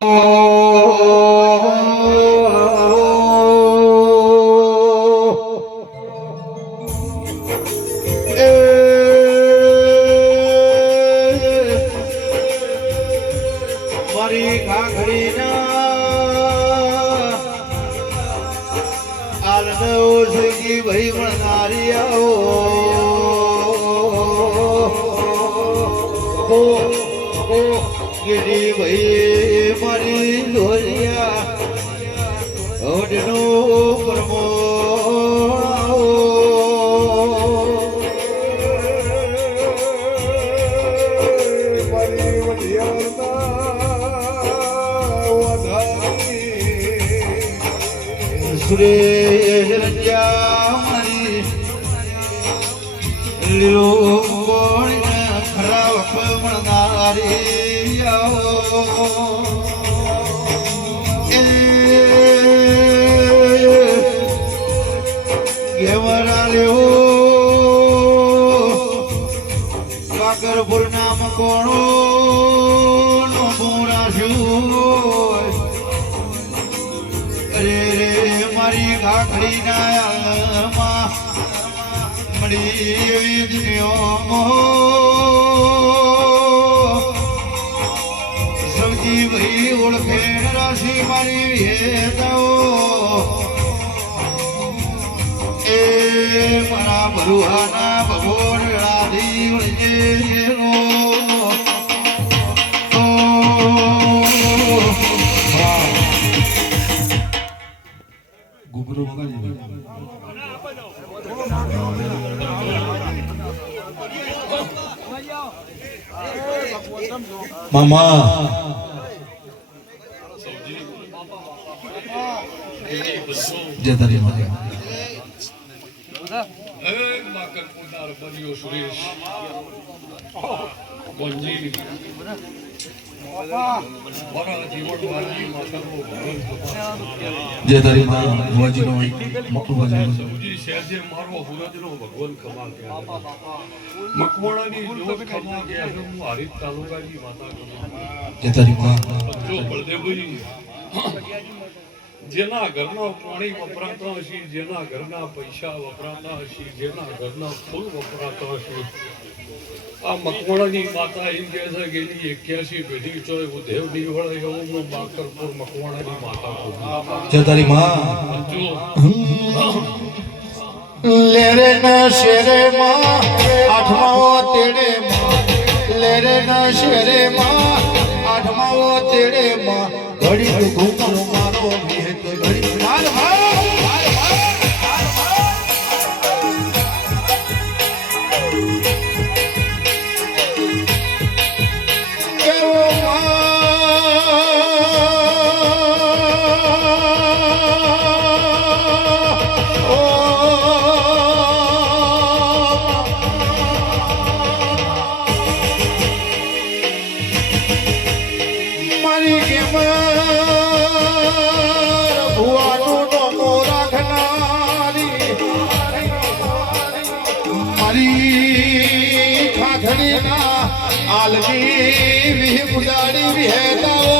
મારી ઘાઘડીના આલનો સુજી ભાઈ મળનારી આવો ગીરી ભાઈ મારી ધોરિયા ઓડનો પરમો સુરેશ રંજામણી લીલો ખરા વખ મળનારી ઘેવરાલ્યો કાકરપુર નામ કોણો નો મોરાશું મારી ઘાઘડીના આલમાં મળી એવી દુનિયામાં સૌજી ભાઈ ઓળખે રાશિ મારી વેદાઓ એ મારા ભરુહાના ભગોળ રાધી વળજે મામા જય તારી માતા સુરેશ ગંજી જય તારી માં ભુવાજીનો સૌજી શહેર મારો હુરજનો ભગવાન ખમા ગયા મકવાણાની જોત ખમા ગયા હું હરીફ તાલુકાની માતા જય તારી માં જો બળદેવભાઈ જેના ઘરના પાણી વપરાતા હશે જેના ઘરના પૈસા વપરાતા હશે જેના ઘરના ફૂલ વપરાતા હશે આ મકવાણાની માતા એમ કહે છે કે એની 81 પેઢી ચોય ઉધેવ નહીં વળે એવું બાકરપુર મકવાણાની માતા જય તારી માં લેરે ના શેરે માં આઠમાઓ તેડે માં લેરે ના શેરે માં આઠમાઓ તેડે માં ઘડી ઘૂમરો મારો મેં તો ઘડી માર આલની વિહ મુદાડી વિહેતાઓ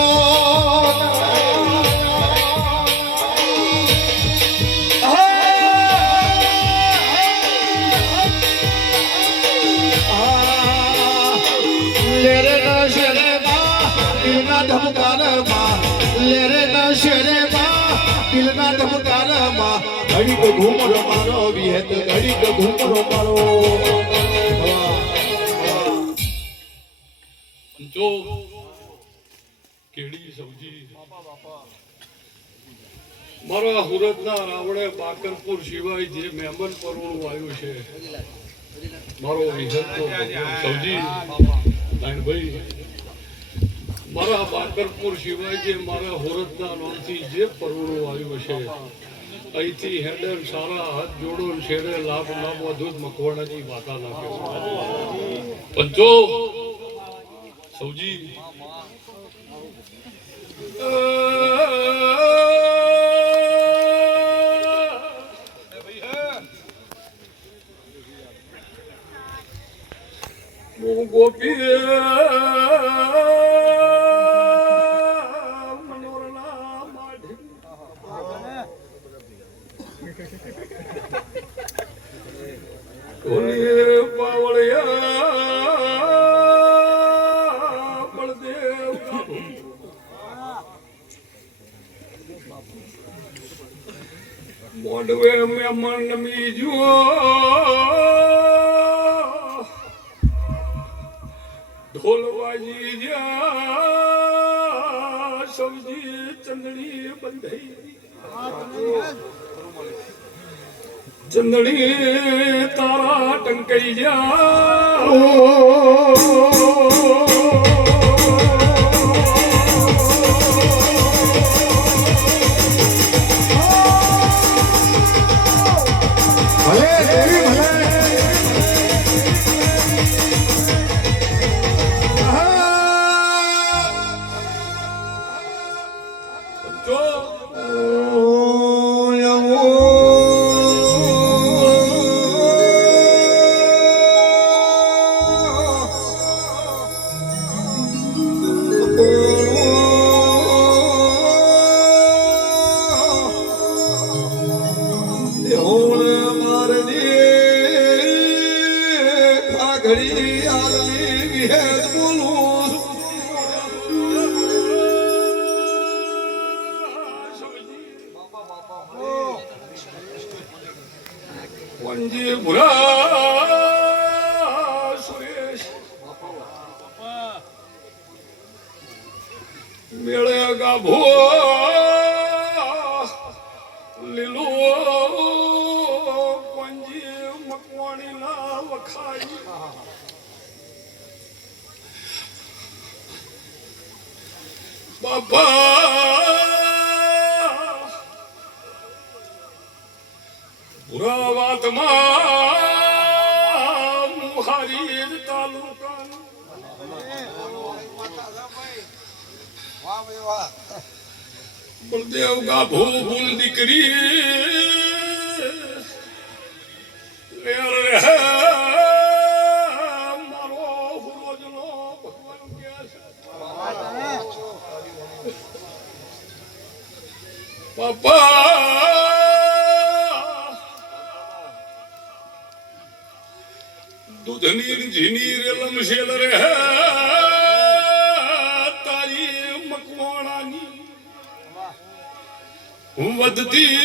લેરે ના શેરે માં દિલના ધમકારમાં લેરે ના શેરે માં દિલના ધમકારમાં ઘડીક ઘૂમરો મારો વિહેત ઘડીક ઘૂમરો મારો જો કેડી સૌજી મારા હુરતના રાવણે બાકરપુર સિવાય જે મહેમાન પરવણું આવ્યું છે મારો વિહતનો સૌજી નાનભાઈ મારા બાકરપુર સિવાય જે મારા હુરતના નામથી જે પરવણું આવ્યું છે અહીંથી હેડર સારા હાથ જોડો શેરે લાભ લાભ વધુ મકવાણાની માતા નાખે પણ જો સૌજી ગોપી મોડવે મહેમાન નમી જુઓ ઢોલ વાજી જ્યાં સૌજી ચંદડી બંધાઈ ચંદડી તારા ટંકાઈ જા ભલે દેવી ભલે જો ઘડી આલી વિહેત બોલું વંજી ભુરા સુરેશ મેળે ગાભો લીલો વંજી મકવાણી ના વખાઈ બાપા પુરા વાતમાં મુહારી તાલુકા બળદેવ ગાભો ભૂલ દીકરી મારો હુરોજનો ભગવાન કે છે બાપા દૂધની ઝીની રેલમ શેલ રે તારી મકવાણાની વધતી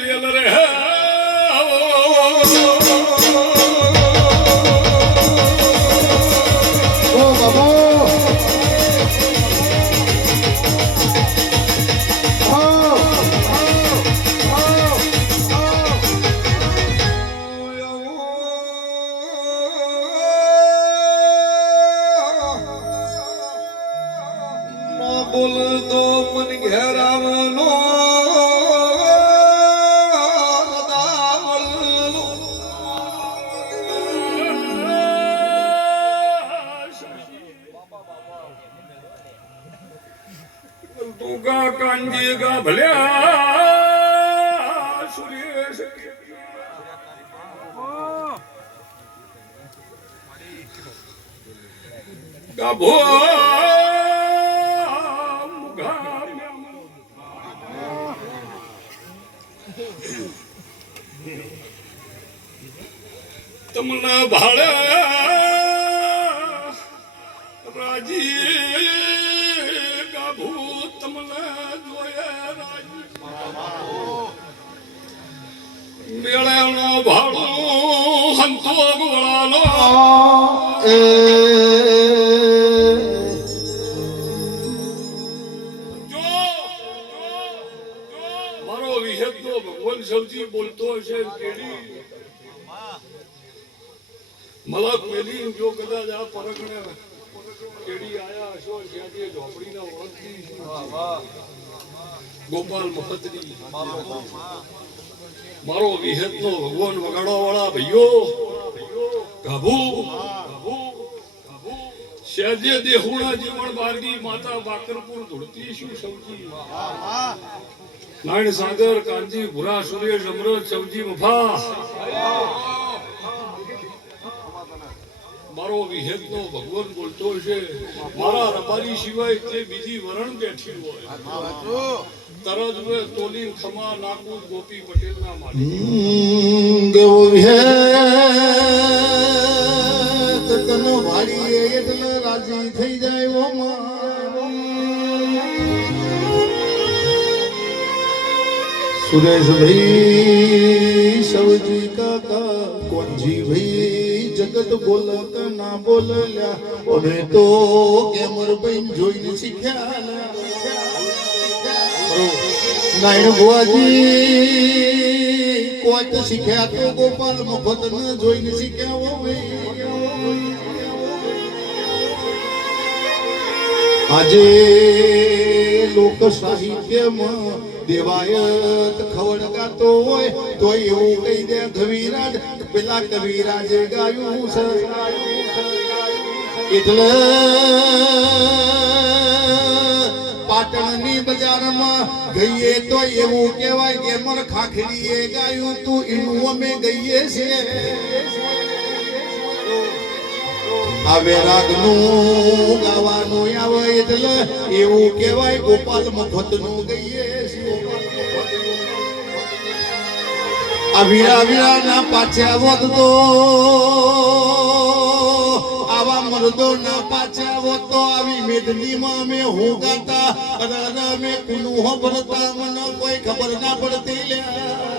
વેલ રે ઓ બાબો બોલ દો મન ઘેરાવનો દાવલનો તુગા કાંજી ગા ભલ્યા સુરેશ ગાભો તમને ભાડે રાજી ગાભુ તમને જોયે રાજી મેળાનો ભાડો સંતોગ વાળાનો મારો વિહેત તો ભગવાન સૌજી બોલતો હશે કેડી મલક મેલી જો કદાચ આ પરગણે કેડી આયા હશો ત્યાંથી ઝોપડીના ઓળખી ગોપાલ મહત્રી મારો વિહેતનો ભગવાન વગાડવા વાળા ભાઈઓ ગાભુ શેજે દેહુણા જીવણ બારગી માતા બાકરપુર ધૂળતી શું સૌજી નારાયણ સાગર કાંજી ભુરા સુરેશ અમૃત સૌજી મફા મારો વિહેતનો ભગવાન બોલતો છે મારા રબારી સિવાય તે બીજી વરણ બેઠી હોય તરત મેં તોલી ખમા નાકુદ ગોપી પટેલ ના માલિક ગયો વિહેત તનો ભાડી એટલે રાજી થઈ જાય ઓ सुरेश भाई सवजी काका कोणजी भाई जगत बोल का ना बोलल्या અમે તો કેમર બન જોઈને શીખ્યા નાયણ ભુવાજી કોઈ તો શીખ્યા તો ગોપાલ મફત ન જોઈને શીખ્યા હો ભાઈ આજે લોક સાહિત્યમાં દેવાયત ખવડગાતો હોય તો એવું કહી દે કવિરાજ પેલા કવિરાજે ગાયું છે એટલે પાટણની બજારમાં ગઈએ તો એવું કહેવાય કે મર ખાખડીએ ગાયું તું એનું અમે ગઈએ છીએ આવે રાગનું ગાવાનું આવે એટલે એવું કહેવાય ગોપાલ મફતનું ગઈએ છીએ આ વીરા વીરાના પાછા વધતો આવા મરદો ના પાછા વધતો આવી મેદનીમાં અમે હું ગાતા અને અમે કુનું ભરતા મને કોઈ ખબર ના પડતી લ્યા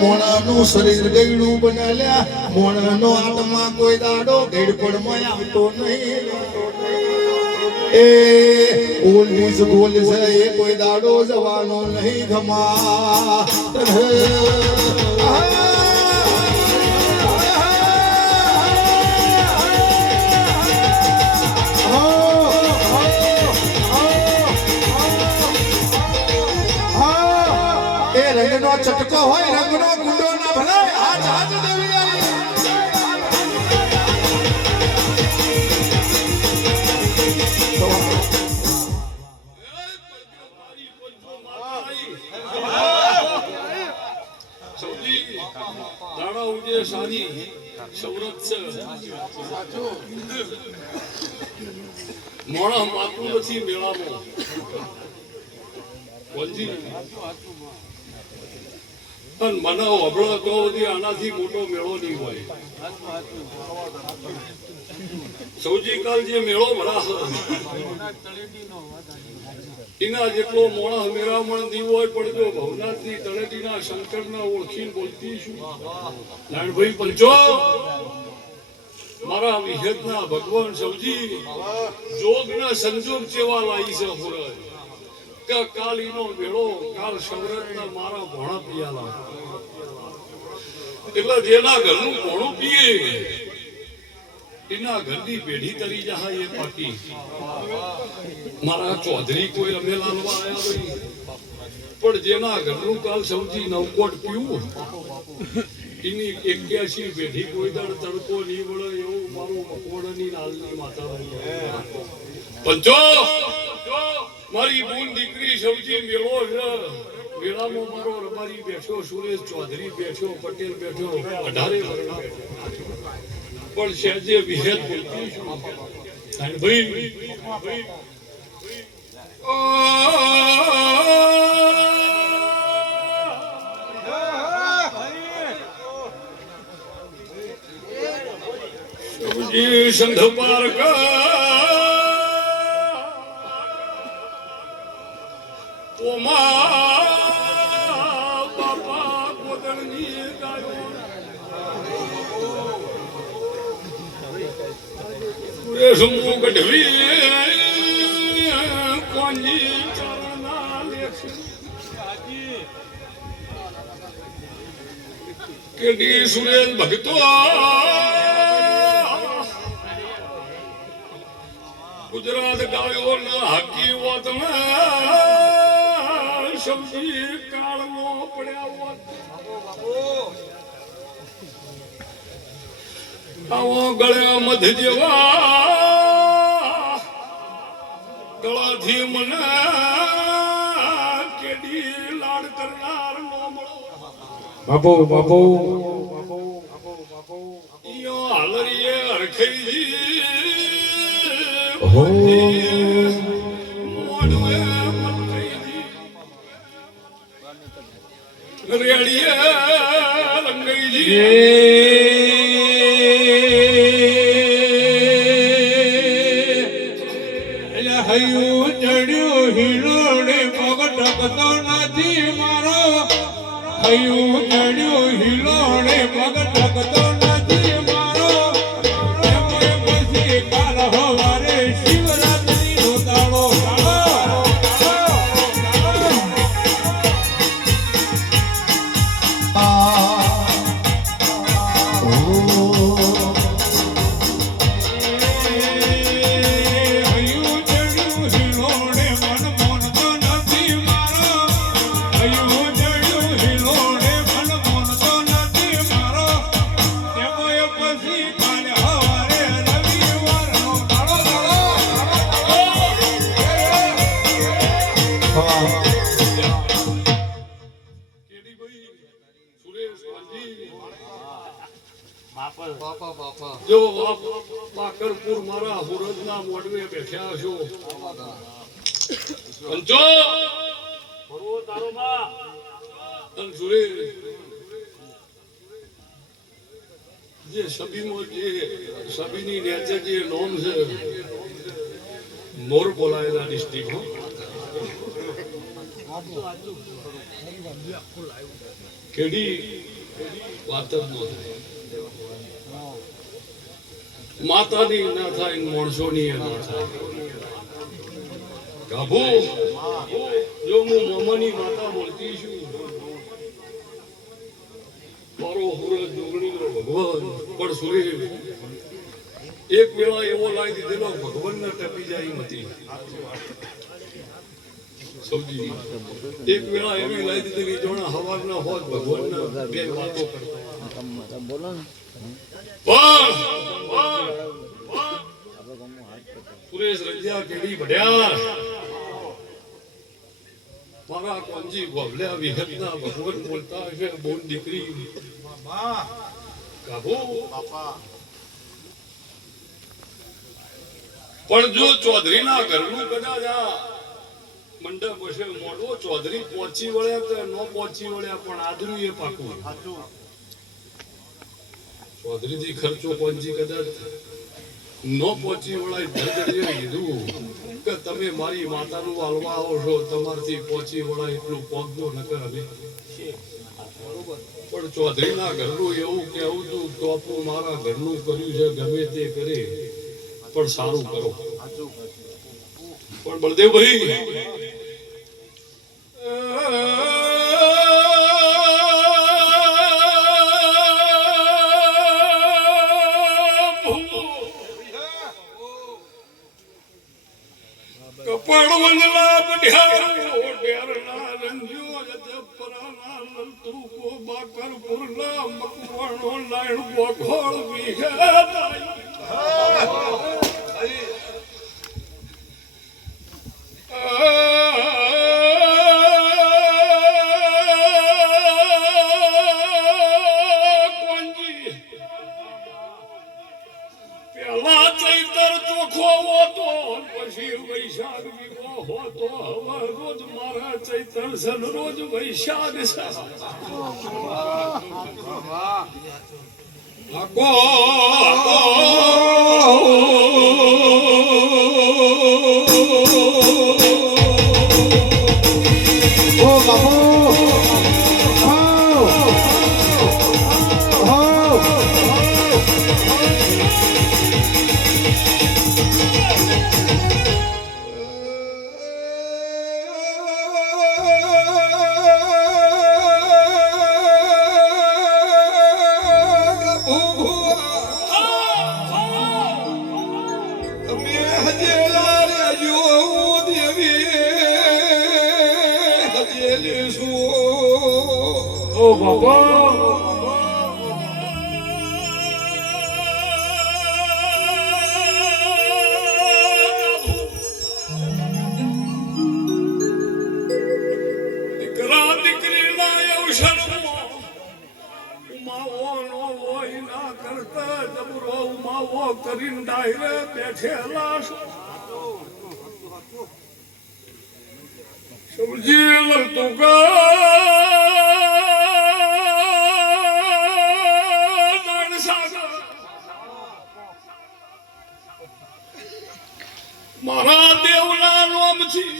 મોણાનું શરીર ગયડું બનાલ્યા મોણાનો આત્મા કોઈ દાડો ગેડપડમાં આવતો નહીં એ ઓલીસ ગોલ છે એ કોઈ દાડો જવાનો નહીં ખમા રંગનો ચટકો હોય રંગનો ગુંડો ના ભલાય હાથ હાથ દેવી દાડા ઉજે સારી સૌરત છે મોણા માતું નથી મેળામાં પણ મને અભળો તો બધી આનાથી મોટો મેળો નહીં હોય સૌજી કાલ જે મેળો ભરાશ એના જેટલો મોણા મેરામણ દીવો હોય પડજો ભવનાથની તળેટીના શંકરના ઓળખીને બોલતી છું નાનભાઈ પંચો મારા વિહેતના ભગવાન સૌજી જોગના સંજોગ જેવા લાવી છે હુરજ કે કાલીનો મેળો કાલ સૌરતના મારા ભોણા પિયાલા એટલે જેના ઘરનું ભોણું પીએ એના ઘરની પેઢી તરી જાય એ પાકી મારા ચૌધરી કોઈ અમે લાલવા આવ્યા નહીં પણ જેના ઘરનું કાલ સૌથી નવકોટ પીવું એની 81 પેઢી કોઈ દાડ તડકો નહીં વળે એવું મારું મકોડની નાલની માતા પંચો મારી બૂન દીકરી સૌજી મેળો મેળામાં મારો રબારી બેઠો સુરેશ ચૌધરી બેઠો પટેલ બેઠો 18 વર્ણ પણ સહેજે વિહેત બોલતી છું ભાઈ સૌજી સંધ પારકા બાપા કોદળની ગાયો સુરેશ ગઢવી કોની ચારના લેખ કેડી સુરેશ ભગતો ગુજરાત ગાયો ના હાકી વાતમાં સૌજી કાળનો પડ્યા આવો ગળે મધ જેવા ગળાથી મને કેડી લાડ કરનાર નો મળો બાપુ બાપુ યો હાલરીએ હરખઈ હૈયું ચડ્યું હિલોડે પગ ટકતો નથી મારો હૈયું ચડ્યું હિલોડે પગ ટકતો નથી મારો એમાં પછી કાલ હવારે શિવરાત્રીનો દાડો હૈયું ચડ્યું હિલોડે મન મોનતો નથી મારો હૈયું ચડ્યું હિલોડે મન મોનતો નથી મારો એમાં પછી કાલ હવારે રવિવારનો દાડો કેડીભાઈ, સુરેશ ગાંધી. જો બાકરપુર મારા હુરજના મોઢવે બેઠ્યા છો પંચો અને સુરેશ જે સભીમાં જે સભીની નેચર જે નોમ છે મોર બોલાયેલા ડિસ્ટ્રિક્ટ કેડી વાત જ ન થાય માતાની ના થાય માણસોની ના થાય ગાભો જો હું મમ્માની માતા બોલતી છું મારો હુરજ ડુંગળીનો ભગવાન પણ સુરેશ એક વેળા એવો લાવી દીધેલો ભગવાનને ટપી જાય એમ હતી સૌજી એક વેળા એવી લાવી દીધેલી જોણા હવારના હોત ભગવાનના બે વાતો કરતા બોલો ને સુરેશ રંજિયા કેડી ભડ્યા મારા કોંજી ગોભલ્યા વિહતના ભગવાન બોલતા હશે બોન દીકરી કાબુ પણ જો ચૌધરીના ઘરનું કદાચ આ મંડપ હશે મોડો ચૌધરી પહોંચી વળ્યા તો ન પહોંચી વળ્યા પણ આદરું એ પાકું ચૌધરીથી ખર્ચો પહોંચી કદાચ ન પહોંચી વળાય ધરધડીએ કીધું કે તમે મારી માતાનું વાલવા આવો છો તમારથી પહોંચી વળાય એટલું પગનો નકર હવે પણ ચૌધરીના ઘરનું એવું કેવું તું ટોપું મારા ઘરનું કર્યું છે ગમે તે કરે પણ સારું કરો પણ બળદેવભાઈ કપડ વંદલા બઢિયારો ડેરના રંજ્યો જપરાના લલતું કો બાકરપુરના મકવાણો લાયણ બોઘોળ વિહે પેલા ચૈતર ચોખ્ખો હોતો પછી વૈશાખ વીકો હોતો હવે રોજ મારા ચૈતર છે ને રોજ વૈશાખ છે કરીને ડાયરે બેઠેલા સમજી લતું મારા દેવના નામથી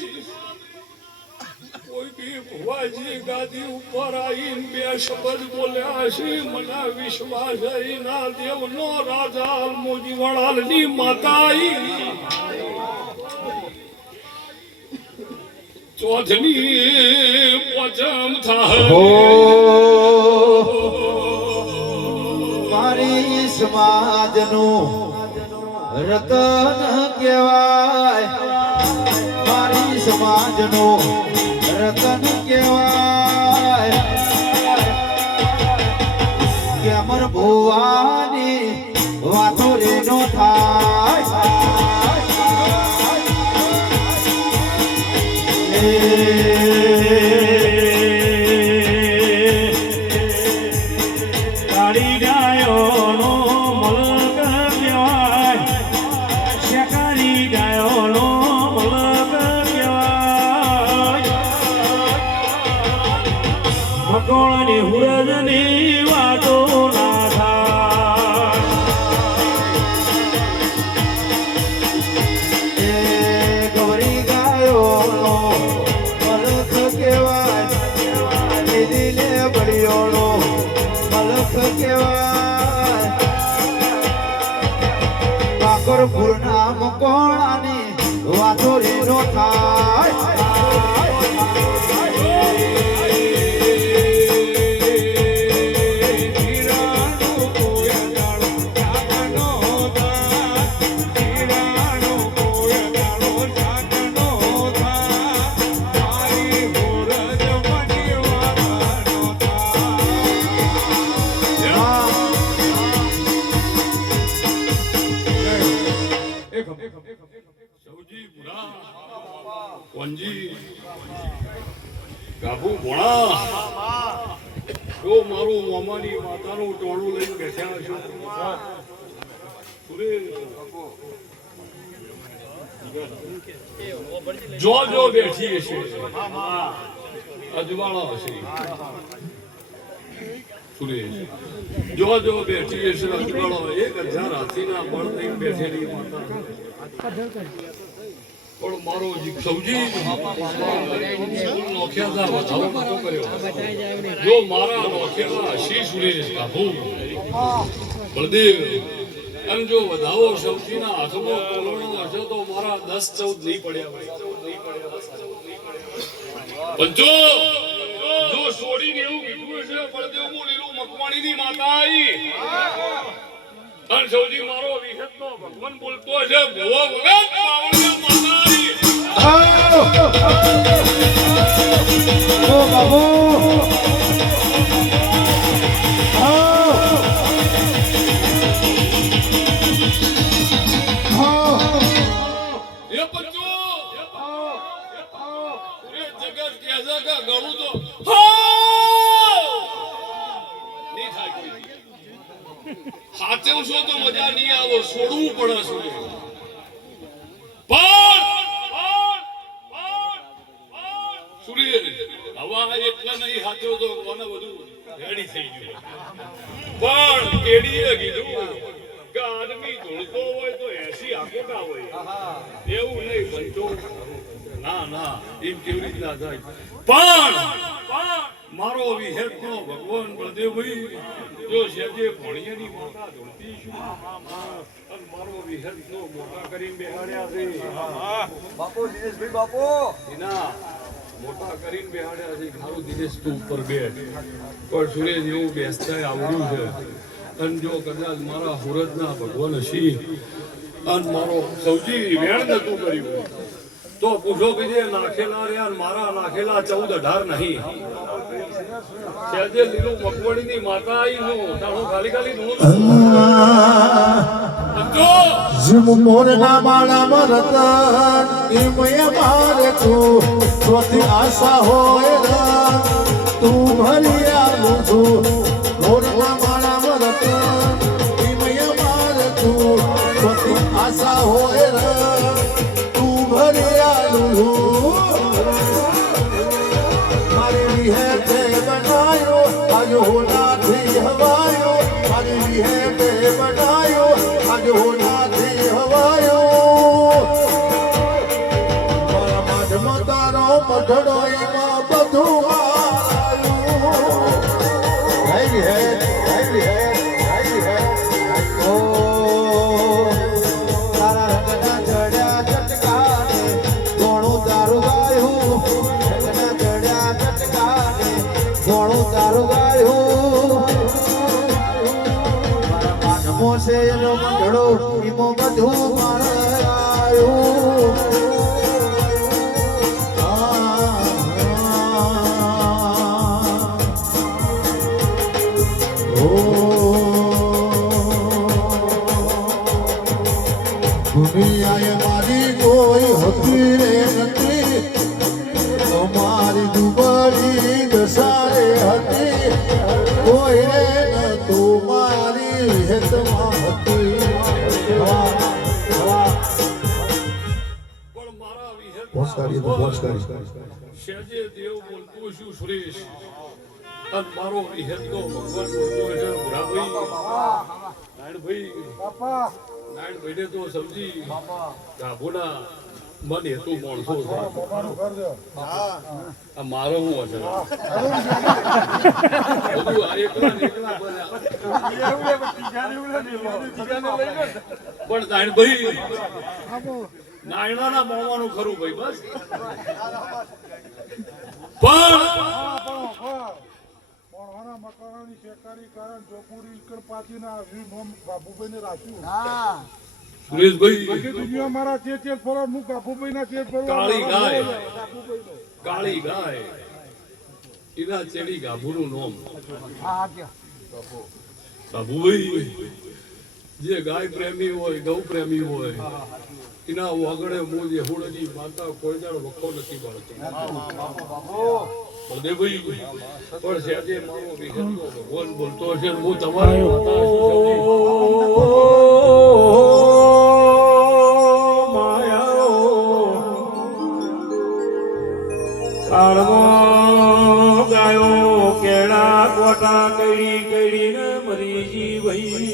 કોઈ બી ભુવાજી ગાદી ઉપર આવીને બે શબ્દ બોલ્યા છે મને વિશ્વાસ ના દેવનો રાજા મોજી વડાલની માતા આવી ચોથની પોચમ થાય મારી સમાજનું રતન કહેવાય મારી સમાજનું રતન કહેવાય કે અમર ભુવાની વાતો રે નો થાય કાળી ગાયોનો મલક કહેવાય શેકારી ગાયોનો મલક કહેવાય મકોળની હુરજની વાતો ના થાય એ ગૌરી ગાયોનો મલક કહેવાય દિલે બળિયોનો મલક કહેવાય કાકરપુરના મકોણાની વાતો રે નો થાય સૌજી બુરા કોંજી ગાભુ ભોણા જો મારું મામાની માતાનું ટોણું લઈને બેઠા છો જો જો બેઠી હશે અજવાળા હશે સુરેશ જો જો બેઠી હશે અજવાળો 1000 હાથીના બળ લઈને બેઠેલી માતા પણ મારો સૌજી નોખ્યા વધારો નતો કર્યો જો મારા નોખ્યા હશી સુરેશ બાપુ બળદેવ એમ જો વધાવો સૌજીના હાથમાં તોલણો હશે તો મારા 10 14 નહીં પડ્યા પંચો જો છોડીને એવું કીધું હશે બળદેવ બોલીલું મકવાણીની માતા આવી અને સૌજી મારો વિહતનો ભગવાન બોલતો હશે ભવો વગર પાવણના માતા આવી ઓ બાબુ એ પંચો પૂરે જગત કહેશે કે ગળું તો નહીં થાય કોઈ સાચવશો તો મજા નહીં આવો છોડવું પડે છે સુરેશ હવા એટલા નહીં સાચો તો કોને બધું રેડી થઈ ગયું પણ કેડીએ કીધું કે આદમી ધૂળતો હોય તો 80 આકોટા હોય એવું નહીં બનતો ના ના એમ કેવી રીતના થાય પણ મારો વિહેતનો ભગવાન બળદેવભાઈ જો સેજે ભણિયાની માતા ધૂળતી છું અને મારો વિહેતનો મોટા કરીને બેહાડ્યા છે બાપુ દિનેશભાઈ બાપુ એના મોટા કરીને બેહાડ્યા છે ખારું દિનેશ તું ઉપર બેઠ પણ સુરેશ એવું બેસતા આવડ્યું છે અને જો કદાચ મારા હુરતના ભગવાન હશી અને મારો સૌજી વેણ નતું કર્યું તો પૂછો કે જે નાખેલા રહ્યા ને મારા નાખેલા 14-18 નહીં સેજે લીલું મકવણીની માતા આવી નું તાણું ખાલી ખાલી નું જીમ મોરના માળામાં રતન એમય મારે તું સ્વથી આશા હોય રન તું ભરી આલું છું મોરના માળામાં રતન એમય મારે તું સ્વથી આશા હોય રન તું ભરી આલું મારી વિહેતે બનાયો આજ હોનાથી હવાયો મારી વિહેતે બનાયો આજ હોનાથી હવાયો મોઢડો એમાં બધું મારાયું. હૈ હે ઓ તારા રંગના ચડ્યા ચટકાને ઘણું તારું ગાયું. રંગના ચડ્યા ચટકાને ઘણું તારું ગાયું. મારા માનમો છે એનો મંડળો એમાં બધું મારાયું. દુનિયાએ મારી કોઈ હતી રે નથી, અમારી દુબળી દશારે હતી. કોઈ રે નતું મારી હેતમાં હતી. પણ મારા વિહેત શેજે દેવ બોલતું છું સુરેશ અને મારો વિહેત તો ભગવાન બોલતો છે ભુરાભાઈ નારાયણભાઈને તો સમજી ગાભુના મન હેતુ માણસો છે. આ મારો હું હશે બધું આ એકલા ને એકલા બધા. પણ નારાયણભાઈ નાયણાના મોવાનું ખરું ભાઈ બસ. પણ મકાનોની શેકારી કારણ જોપુરી પાછીના બાબુભાઈને રાખ્યું. સુરેશભાઈ દુનિયા મારા તે ફરવા હું બાબુભાઈના તે ફરવા કાળી ગાય એના ચેડી ગાભુનું નામ બાબુભાઈ. જે ગાય પ્રેમી હોય ગૌ પ્રેમી હોય એના વગડે હું જે હુડજી માતા કોઈ દાડો વખો નથી પાડતો. બળદેવભાઈ પણ સેજે મારો વિહેતો ભગવાન બોલતો હશે હું તમારી માતા છું. કાળમાં ગાયો કેળા કોટા કડી કડીને મરી જીવઈ.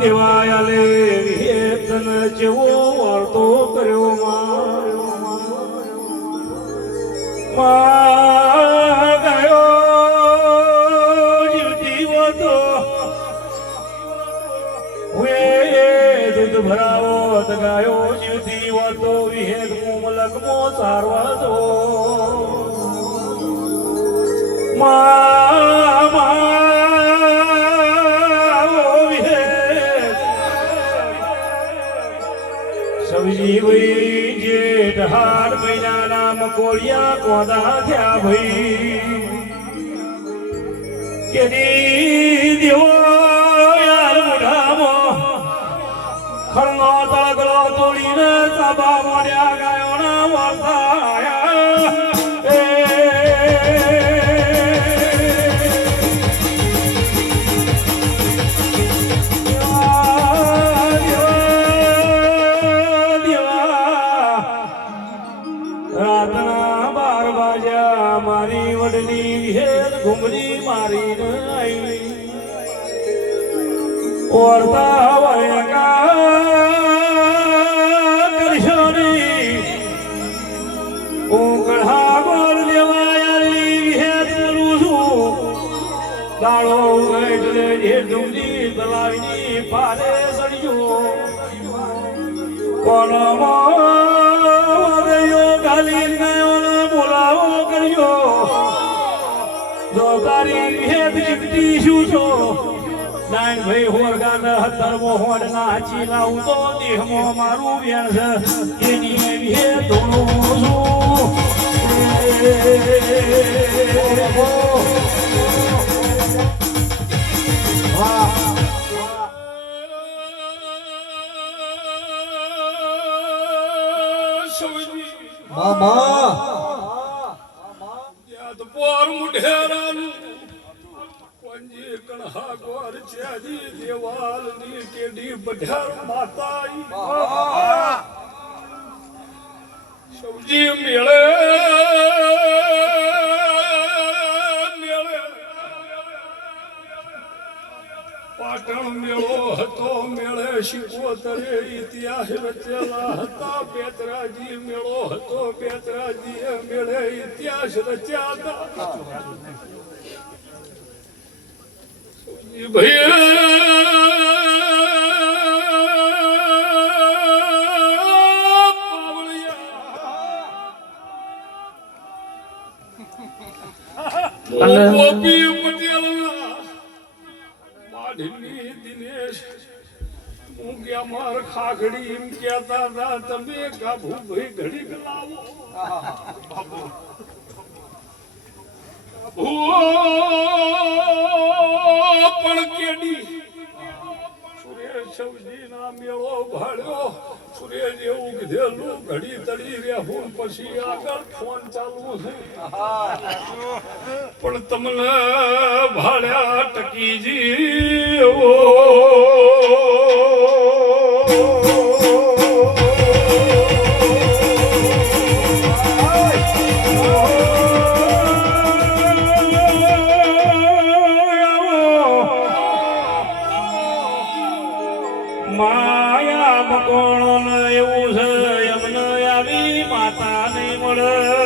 દેવાયાલે વિહેતન જેવો વાળતો કર્યો ગયો જીવતીવો તો દૂધ ભરાવો ગાયો જીવતીવો તો વિહેત મુમલકમો સારવા જો સબજી ભાઈ જેઠ હાર મહિનાના મકોડિયા કોદા થયા ભાઈ. કેદી દેવો યાર મોઢામાં ખરનો તળગલો તોડીને સભા મોડ્યા ગાયોના વાર્તા મારી વડની વિહેર ઘુમરી મારીને આવી ઓરતા વળ્યા કરશો ની હું કઢા ગોળ લેવાયેલી વિહેર બોલું છું. દાડો એટલે જે ડુંગી તલાવીની પારે સડ્યો કોનો ગાલી ગયો બોલાવો કર્યો. જો તારી વિહેત જીવતી શું છો નારાયણભાઈ હોરગાન હતર મોહન નાચી લાવું તો દેહમાં મારું વેણ છે એની વિહેત ધોણું છું. મામા પોર મુઢેરાનું પંજી કણહા ગોર છેજી દેવાલની કેડી બઢાર માતાઈ સૌજી મેળે મેળે પાટણ મેળો હતો મેળે શિકોતરે ઇતિહાસ રચેલા હતા બેતરાજી મેળો હતો બેતરાજી મેળે ઇતિહાસ રચ્યા હતા ગોપી પટેલના વાઢની દિનેશ હું ગયા માર ખાખડી એમ કહેતા હતા તમે ગાભુ ભાઈ ઘડીક લાવો પણ કેડી સુરેશ સૌજી ના મેળો ભાડ્યો સુરેશ એવું કીધેલું ઘડી તળી રહેવું પછી આગળ ફોન ચાલુ છે પણ તમને ભાડ્યા ટકીજી માયા મકોણ એવું છે એમને આવી માતા નહીં મળે